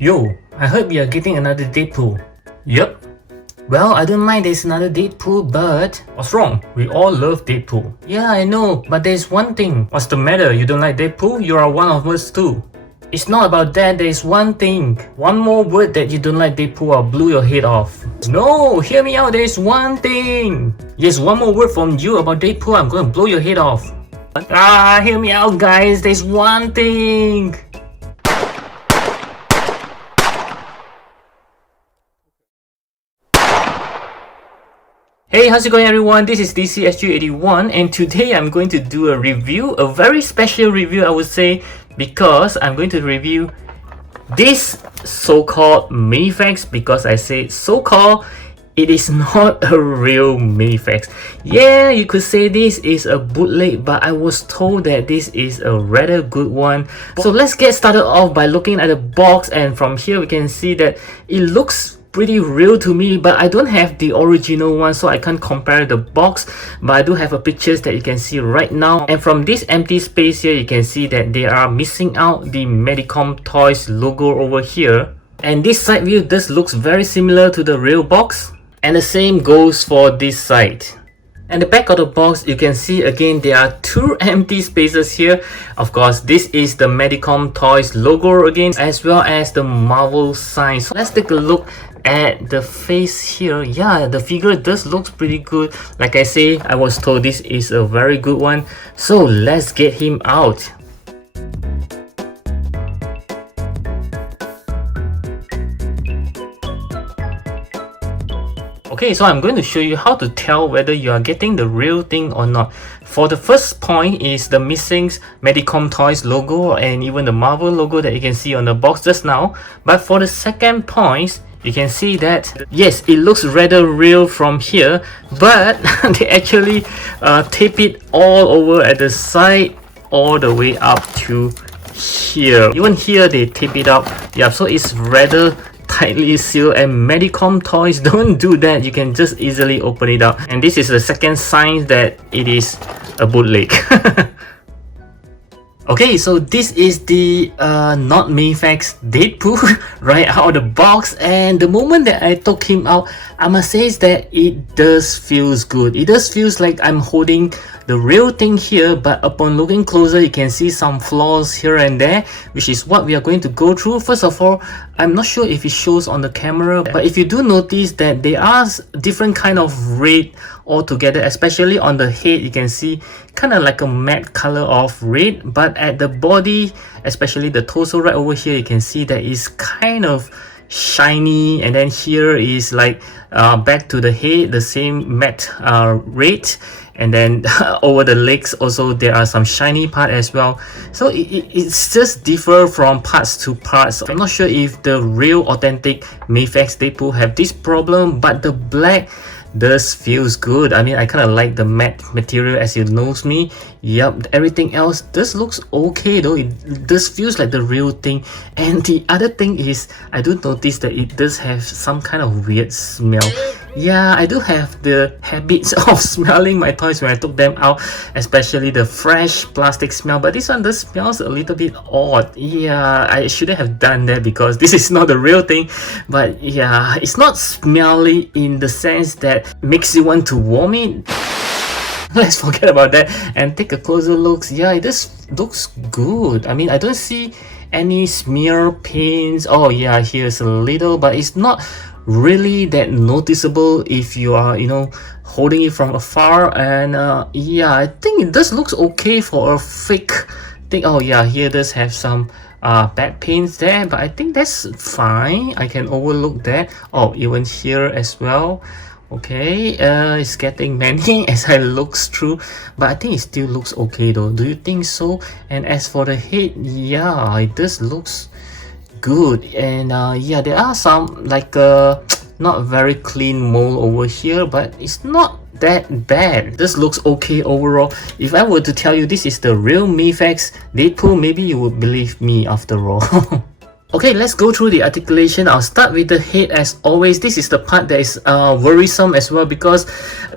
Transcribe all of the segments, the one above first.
Yo, I heard we are getting another Deadpool. Yup. Well, I don't mind there's another Deadpool, but what's wrong? We all love Deadpool. Yeah, I know, but there's one thing. What's the matter? You don't like Deadpool? You are one of us too. It's not about that, there's one thing. One more word that you don't like Deadpool, I'll blow your head off. No, hear me out, there's one thing. Yes, one more word from you about Deadpool, I'm gonna blow your head off. Hear me out guys, there's one thing. Hey, how's it going everyone? This is DCSG81 and today I'm going to do a review, a very special review I would say, because I'm going to review this so-called Mafex. Because I say so-called, it is not a real Mafex. Yeah, you could say this is a bootleg, but I was told that this is a rather good one. So let's get started off by looking at the box, and from here we can see that it looks pretty real to me, but I don't have the original one, so I can't compare the box, but I do have a pictures that you can see right now. And from this empty space here, you can see that they are missing out the Medicom Toys logo over here. And this side view, this looks very similar to the real box, and the same goes for this side. And the back of the box, you can see again there are two empty spaces here. Of course, this is the Medicom Toys logo again, as well as the Marvel sign. So let's take a look at the face here. Yeah, the figure does look pretty good. Like I say, I was told this is a very good one. So let's get him out. Okay, so I'm going to show you how to tell whether you are getting the real thing or not. For the first point is the missing Medicom Toys logo and even the Marvel logo that you can see on the box just now. But for the second point, you can see that yes, it looks rather real from here, but they actually tape it all over at the side all the way up to here. Even here they tape it up. Yeah, so it's rather tightly sealed, and Medicom Toys don't do that. You can just easily open it up, and this is the second sign that it is a bootleg. Okay, so this is the not Mafex Deadpool right out of the box, and the moment that I took him out, I must say is that it does feels good. It does feels like I'm holding the real thing here, but upon looking closer you can see some flaws here and there, which is what we are going to go through. First of all, I'm not sure if it shows on the camera, but if you do notice that there are different kind of red altogether, especially on the head, you can see kind of like a matte color of red, but at the body, especially the torso right over here, you can see that it's kind of shiny, and then here is like back to the head, the same matte red, and then over the legs also there are some shiny part as well. So it's just differ from parts to parts. I'm not sure if the real authentic Mafex Deadpool have this problem, but the black does feels good. I mean, I kind of like the matte material, as you knows me. Yep, everything else this looks okay though. It does feels like the real thing. And the other thing is, I do notice that it does have some kind of weird smell. Yeah, I do have the habits of smelling my toys when I took them out, especially the fresh plastic smell, but this one does smells a little bit odd. Yeah, I shouldn't have done that because this is not the real thing. But yeah, it's not smelly in the sense that makes you want to warm it. Let's forget about that and take a closer look. Yeah, it just looks good. I mean, I don't see any smear paints. Oh yeah, here's a little, but it's not really that noticeable if you are, you know, holding it from afar. And yeah, I think it does looks okay for a fake thing. Oh yeah, here does have some bad paints there, but I think that's fine. I can overlook that. Oh, even here as well. Okay, it's getting many as I looks through, but I think it still looks okay though. Do you think so? And as for the head, yeah, it does looks good. And yeah, there are some like not very clean mold over here, but it's not that bad. This looks okay overall. If I were to tell you this is the real Mafex Deadpool, maybe you would believe me after all. Okay, let's go through the articulation. I'll start with the head as always. This is the part that is worrisome as well, because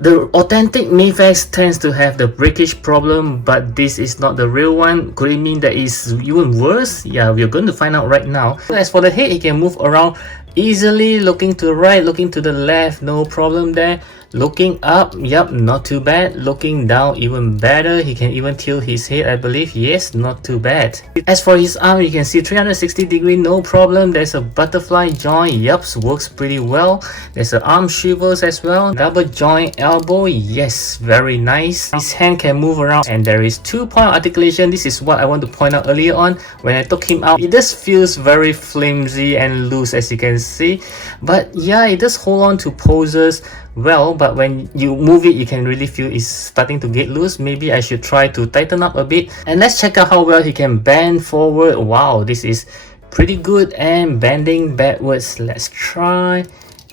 the authentic Mafex tends to have the breakage problem, but this is not the real one. Could it mean that it's even worse? Yeah, we're going to find out right now. As for the head, it can move around easily, looking to the right, looking to the left, no problem there. Looking up, yep, not too bad. Looking down, even better. He can even tilt his head, I believe. Yes, not too bad. As for his arm, you can see 360 degree, no problem. There's a butterfly joint, yep, works pretty well. There's an arm swivels as well. Double joint elbow, yes, very nice. His hand can move around, and there is 2-point articulation. This is what I want to point out earlier on. When I took him out, it just feels very flimsy and loose, as you can see. But yeah, it does hold on to poses well, but when you move it, you can really feel it's starting to get loose. Maybe I should try to tighten up a bit. And let's check out how well he can bend forward. Wow, this is pretty good. And bending backwards, let's try.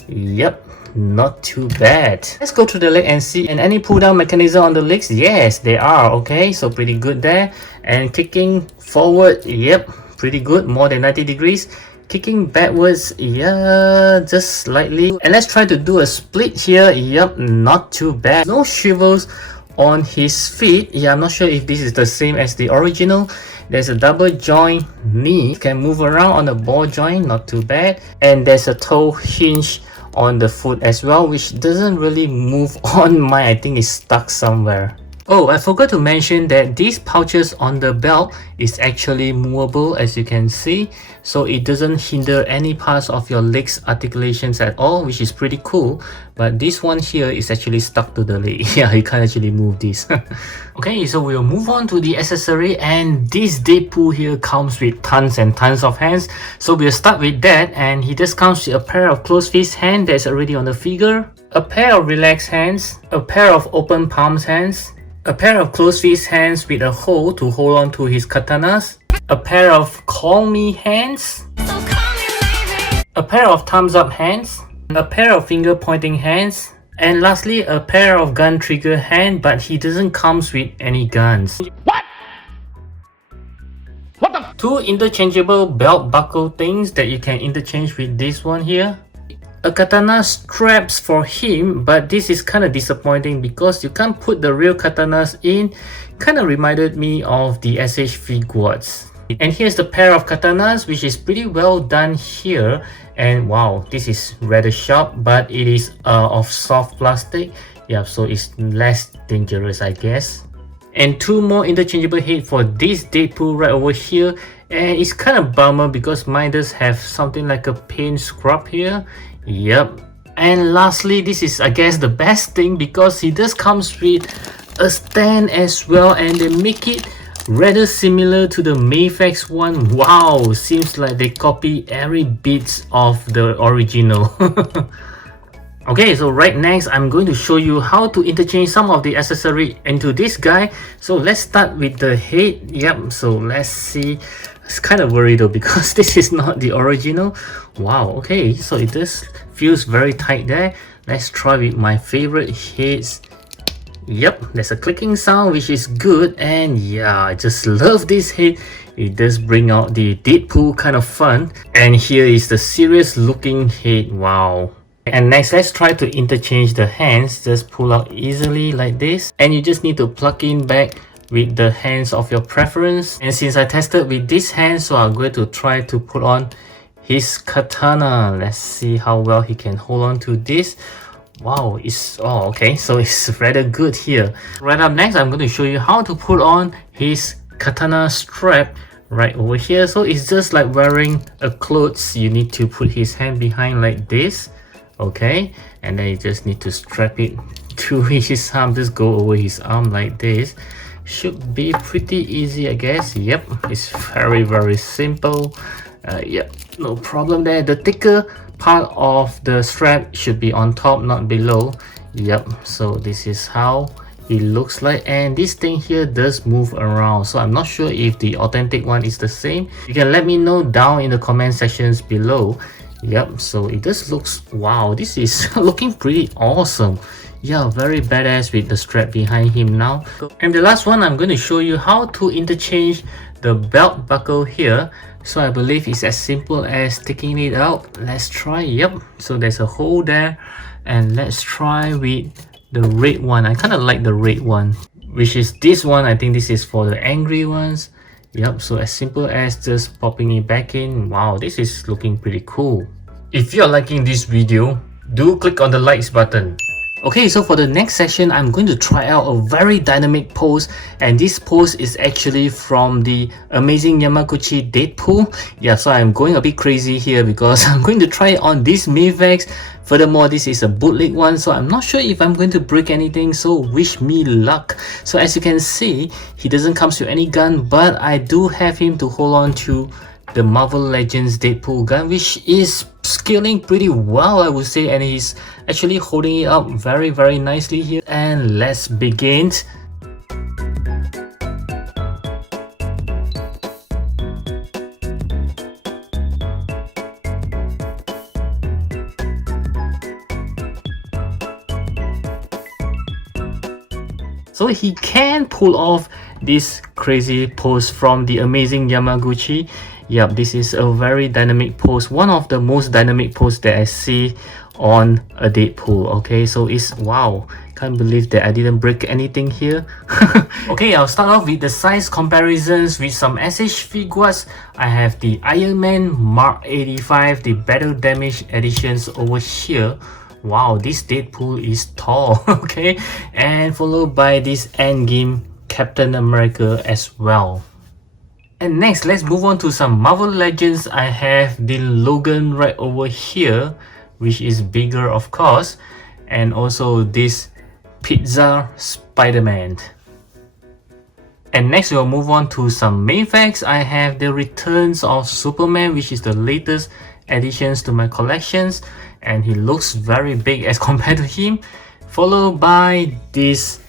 Yep, not too bad. Let's go to the leg and see. And any pull down mechanism on the legs? Yes, they are. Okay, so pretty good there. And kicking forward, yep, pretty good, more than 90 degrees. Kicking backwards, yeah, just slightly. And let's try to do a split here. Yep, not too bad. No swivels on his feet. Yeah, I'm not sure if this is the same as the original. There's a double joint knee. Can move around on the ball joint, not too bad. And there's a toe hinge on the foot as well, which doesn't really move on mine. I think it's stuck somewhere. Oh, I forgot to mention that these pouches on the belt is actually movable, as you can see, so it doesn't hinder any parts of your legs articulations at all, which is pretty cool. But this one here is actually stuck to the leg. Yeah, you can't actually move this. Okay, so we'll move on to the accessory, and this Deadpool here comes with tons and tons of hands. So we'll start with that, and he just comes with a pair of closed fist hands that's already on the figure, a pair of relaxed hands, a pair of open palms hands, a pair of closed fist hands with a hole to hold on to his katanas, a pair of call me hands, a pair of thumbs up hands, a pair of finger pointing hands, and lastly a pair of gun trigger hand, but he doesn't comes with any guns. What the? 2 interchangeable belt buckle things that you can interchange with this one here. A katana straps for him, but this is kind of disappointing because you can't put the real katanas in. Kind of reminded me of the SH Figuarts. And here's the pair of katanas, which is pretty well done here. And wow, this is rather sharp, but it is of soft plastic. Yeah, so it's less dangerous, I guess. And 2 more interchangeable head for this Deadpool right over here. And it's kind of bummer because mine does have something like a paint scrub here. Yep. And lastly, this is, I guess, the best thing, because he just comes with a stand as well, and they make it rather similar to the Mafex one. Wow, seems like they copy every bit of the original. Okay, so right next, I'm going to show you how to interchange some of the accessory into this guy. So let's start with the head. Yep, so let's see. It's kind of worried though because this is not the original. Wow, okay, so it just feels very tight there. Let's try with my favorite heads. Yep, there's a clicking sound, which is good. And yeah, I just love this head. It does bring out the Deadpool kind of fun. And here is the serious looking head. Wow. And next, let's try to interchange the hands. Just pull out easily like this, and you just need to plug in back with the hands of your preference. And since I tested with this hand, so I'm going to try to put on his katana. Let's see how well he can hold on to this. Wow, it's okay, so it's rather good here. Right up next, I'm going to show you how to put on his katana strap right over here. So it's just like wearing a clothes. You need to put his hand behind like this. Okay, and then you just need to strap it to his arm. Just go over his arm like this. Should be pretty easy, I guess. Yep, it's very simple. Yep, no problem there. The thicker part of the strap should be on top, not below. Yep, so this is how it looks like, and this thing here does move around, so I'm not sure if the authentic one is the same. You can let me know down in the comment sections below. Yep, so it just looks, wow, this is looking pretty awesome. Yeah, very badass with the strap behind him now. And the last one, I'm going to show you how to interchange the belt buckle here. So I believe it's as simple as taking it out. Let's try. Yep, so there's a hole there, and let's try with the red one. I kind of like the red one, which is this one. I think this is for the angry ones. Yep, so as simple as just popping it back in. Wow, this is looking pretty cool. If you're liking this video, do click on the likes button. Okay, so for the next session, I'm going to try out a very dynamic pose, and this pose is actually from the amazing Yamaguchi Deadpool. Yeah, so I'm going a bit crazy here because I'm going to try it on this Mafex. Furthermore, this is a bootleg one, so I'm not sure if I'm going to break anything, so wish me luck. So as you can see, he doesn't come to any gun, but I do have him to hold on to the Marvel Legends Deadpool gun, which is scaling pretty well, I would say, and he's actually holding it up very nicely here. And let's begin. So he can pull off this crazy pose from the amazing Yamaguchi. Yep, this is a very dynamic pose, one of the most dynamic pose that I see on a Deadpool. Okay, so it's wow, can't believe that I didn't break anything here. Okay, I'll start off with the size comparisons with some SH figures. I have the Iron Man Mark 85, the Battle Damage editions over here. Wow, this Deadpool is tall. Okay, and followed by this Endgame Captain America as well. And next, let's move on to some Marvel Legends. I have the Logan right over here, which is bigger of course, and also this Pizza Spider-Man. And next we'll move on to some Mafex. I have the Returns of Superman, which is the latest additions to my collections, and he looks very big as compared to him, followed by this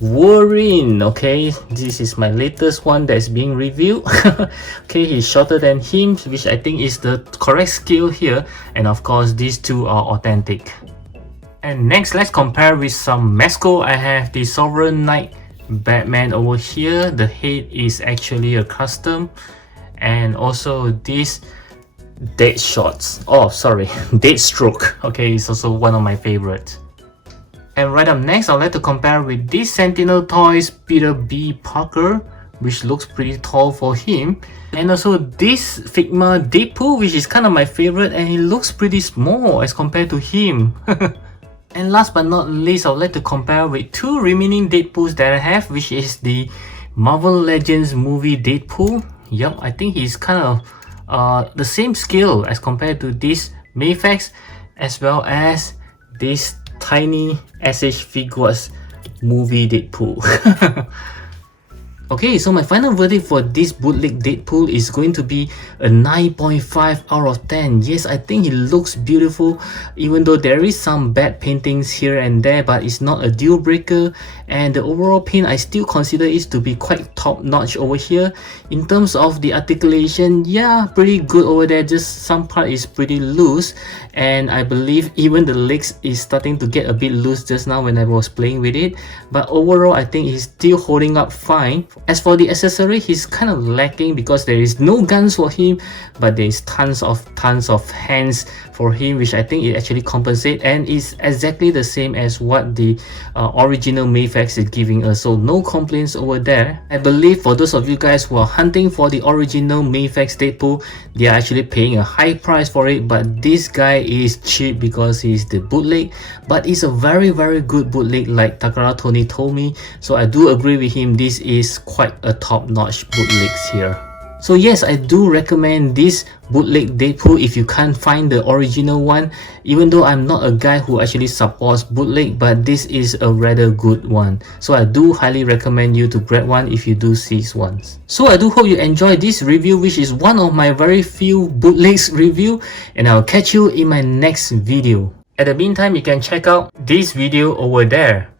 Wolverine. Okay, this is my latest one that's being reviewed. Okay, he's shorter than him, which I think is the correct scale here, and of course these two are authentic. And next, let's compare with some Mesco. I have the Sovereign Knight Batman over here. The head is actually a custom, and also this Deadstroke. Oh, sorry, Deadstroke. Okay, it's also one of my favorites. And right up next, I'd like to compare with this Sentinel Toys Peter B. Parker, which looks pretty tall for him, and also this Figma Deadpool, which is kind of my favorite, and he looks pretty small as compared to him. And last but not least, I'd like to compare with two remaining Deadpools that I have, which is the Marvel Legends movie Deadpool. Yup, I think he's kind of the same scale as compared to this Mafex, as well as this tiny SH figures movie Deadpool. Okay, so my final verdict for this bootleg Deadpool is going to be a 9.5 out of 10. Yes, I think it looks beautiful, even though there is some bad paintings here and there, but it's not a deal breaker. And the overall paint, I still consider it to be quite top notch over here. In terms of the articulation, yeah, pretty good over there, just some part is pretty loose, and I believe even the legs is starting to get a bit loose just now when I was playing with it. But overall, I think he's still holding up fine. As for the accessory, he's kind of lacking because there is no guns for him, but there is tons of hands for him, which I think it actually compensates, and is exactly the same as what the original Mafex is giving us, so no complaints over there. I believe for those of you guys who are hunting for the original Mafex Deadpool, they are actually paying a high price for it, but this guy is cheap because he's the bootleg, but it's a very good bootleg like Takara Tony told me, so I do agree with him. This is quite a top-notch bootlegs here. So yes, I do recommend this bootleg Deadpool if you can't find the original one, even though I'm not a guy who actually supports bootleg, but this is a rather good one. So I do highly recommend you to grab one if you do see ones. So I do hope you enjoyed this review, which is one of my very few bootlegs review, and I'll catch you in my next video. At the meantime, you can check out this video over there.